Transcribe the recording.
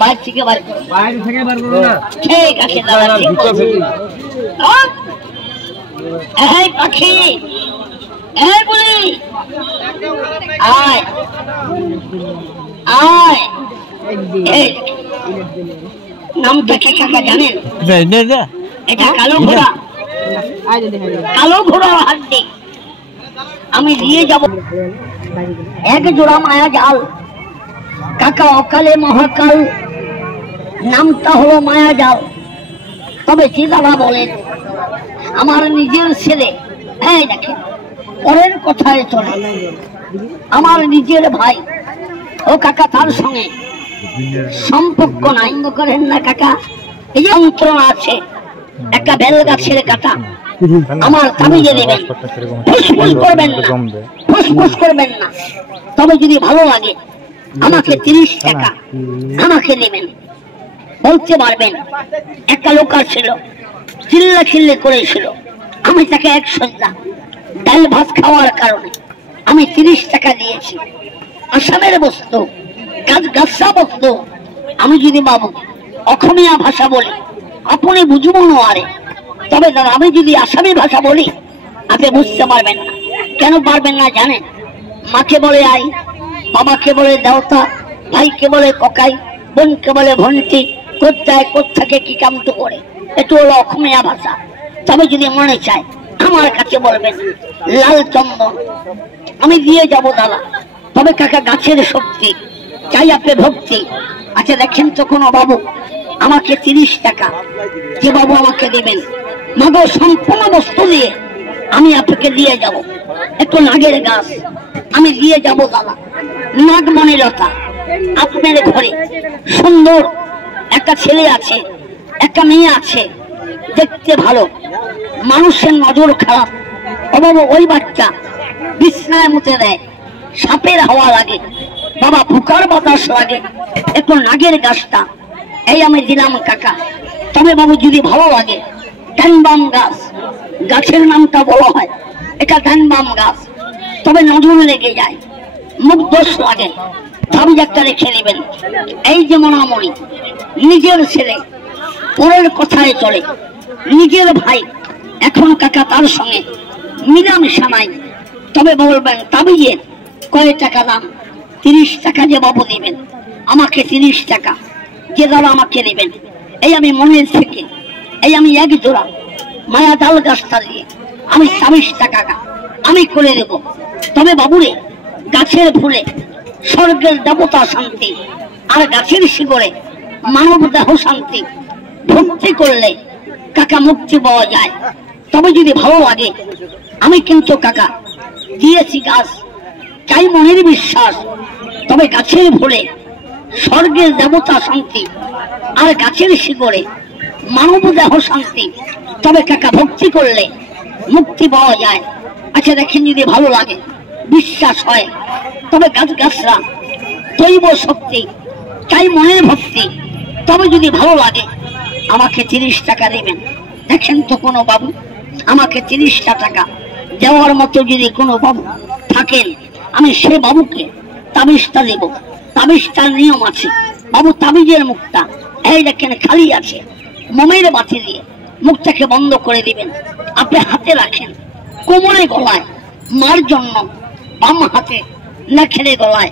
বাইরে থেকে বার করো, বাইরে থেকে বার করো না। ঠিক আছে দাদা, ঠিক আছে। এই পাখি, এই বলি, আয় আয়। এই নামটা কি কাকা জানেন? এটা কালো ঘোড়া, কালো ঘোড়া হাড্ডি। আমি দিয়ে যাব এক জোড়া মায়া জাল। কাকা অকালে মহাকাল, নামটা হলো মায়া জাল। তবে চিদারা বলেন আমার নিজের ছেলে, হ্যাঁ দেখেন পরের কথায় চলে, আমার নিজের ভাই। ও কাকা তার সঙ্গে সম্পর্ক নাই করেন না কাকা। এই যে যন্ত্রণা আছে, একটা বেল গাছের কাটা আমার তাবিজে দেবেন, ফুসফুস করবেন না, ফুসফুস করবেন না। তবে যদি ভালো লাগে আমাকে 30 টাকা আমাকে নেবেন, বলতে পারবেন। একটা লোক ছিল, চিল্লা চিল্লি করেছিল, আমি তাকে 1 সজ্জা ডাল ভাত খাওয়ার কারণে আমি 30 টাকা দিয়েছি। আসামের বস্তু, গাছা বস্তু। আমি যদি বাবু অসমীয়া ভাষা বলি আপনি বুঝবো না আরে, তবে দাদা আমি যদি আসামি ভাষা বলি আপনি বুঝতে পারবেন না। কেন পারবেন না জানেন? মাকে বলে আই, বাবাকে বলে দেওতা, ভাইকে বলে ককাই, বোনকে বলে ভন্টি, কোথায় কোথাকে কি কামটো করে। এটা হলো অসমীয়া ভাষা। তবে যদি মনে চায় আমার কাছে বলবেন লাল চন্দন, আমি দিয়ে যাব দাদা। তবে কাকা গাছের শক্তি চাই আপনি ভক্তি। আচ্ছা দেখেন তো কোনো বাবু আমাকে 30 টাকা যে বাবু আমাকে দেবেন, মাগো সম্পূর্ণ বস্তু দিয়ে আমি আপনাকে দিয়ে যাব। একটু নাগের গাছ আমি দিয়ে যাব দাদা। নাগমণিলতা আপনার ঘরে সুন্দর একটা ছেলে আছে, একটা মেয়ে আছে, দেখতে ভালো, মানুষের নজর খারাপ। বাবা ওই বাচ্চা বিছনায় মুতে দেয়, সাপের হাওয়া লাগে, বাবা পোকার বাতাস লাগে, একটু নাগের গাছটা এই আমি দিলাম কাকা। তবে বাবু যদি ভালো লাগে ধানবাম গাছ, গাছের নামটা বলা হয় এটা ধানবাম গাছ। তবে নজর লেগে যায়, মুখ দোষ লাগে, তাবিজ একটা রেখে নেবেন। এই যে মনামণি নিজের ছেলে, পরের কথায় চলে, নিজের ভাই, এখন কাকা তার সঙ্গে মিলামেশা নাই। তবে বলবেন তাবিজের কয় টাকা দাম? 30 টাকা যে বাবু নেবেন আমাকে 30 টাকা যে দাদা আমাকে নেবেন। এই আমি মনের থেকে এই আমি 1 জোড়া মায়া ডাল গাছটা দিয়ে আমি 27 টাকা আমি করে দেব। তবে বাবুরে গাছের ফুলে স্বর্গের দেবতা শান্তি, আর গাছের শিকড়ে মানব দেহ শান্তি। ভক্তি করলে কাকা মুক্তি পাওয়া যায়। তবে যদি ভালো লাগে আমি কিন্তু কাকা দিয়েছি গাছ, চাই মনের বিশ্বাস। তবে গাছের ফুলে স্বর্গের দেবতা শান্তি, আর গাছের শিকড়ে মানব দেহ শান্তি। তবে কাকা ভক্তি করলে মুক্তি পাওয়া যায়। আচ্ছা দেখেন যদি ভালো লাগে বিশ্বাস হয়, তবে গাছ গাছরা দৈব শক্তি, চাই মনের ভক্তি। তবে যদি ভালো লাগে আমাকে 30 টাকা দেবেন। দেখেন তো কোনো বাবু আমাকে 30 টাকা দেওয়ার মতো যদি কোনো বাবু থাকেন আমি সে বাবুকে তাবিজটা দেব। তাবিজটার নিয়ম আছে বাবু, তাবিজের মুখটা এই দেখেন খালি আছে, মোমের বাতি দিয়ে মুখটাকে বন্ধ করে দিবেন। আপনি হাতে রাখেন কোমরে গলায়, মার জন্য বাম হাতে, না খেলে গলায়।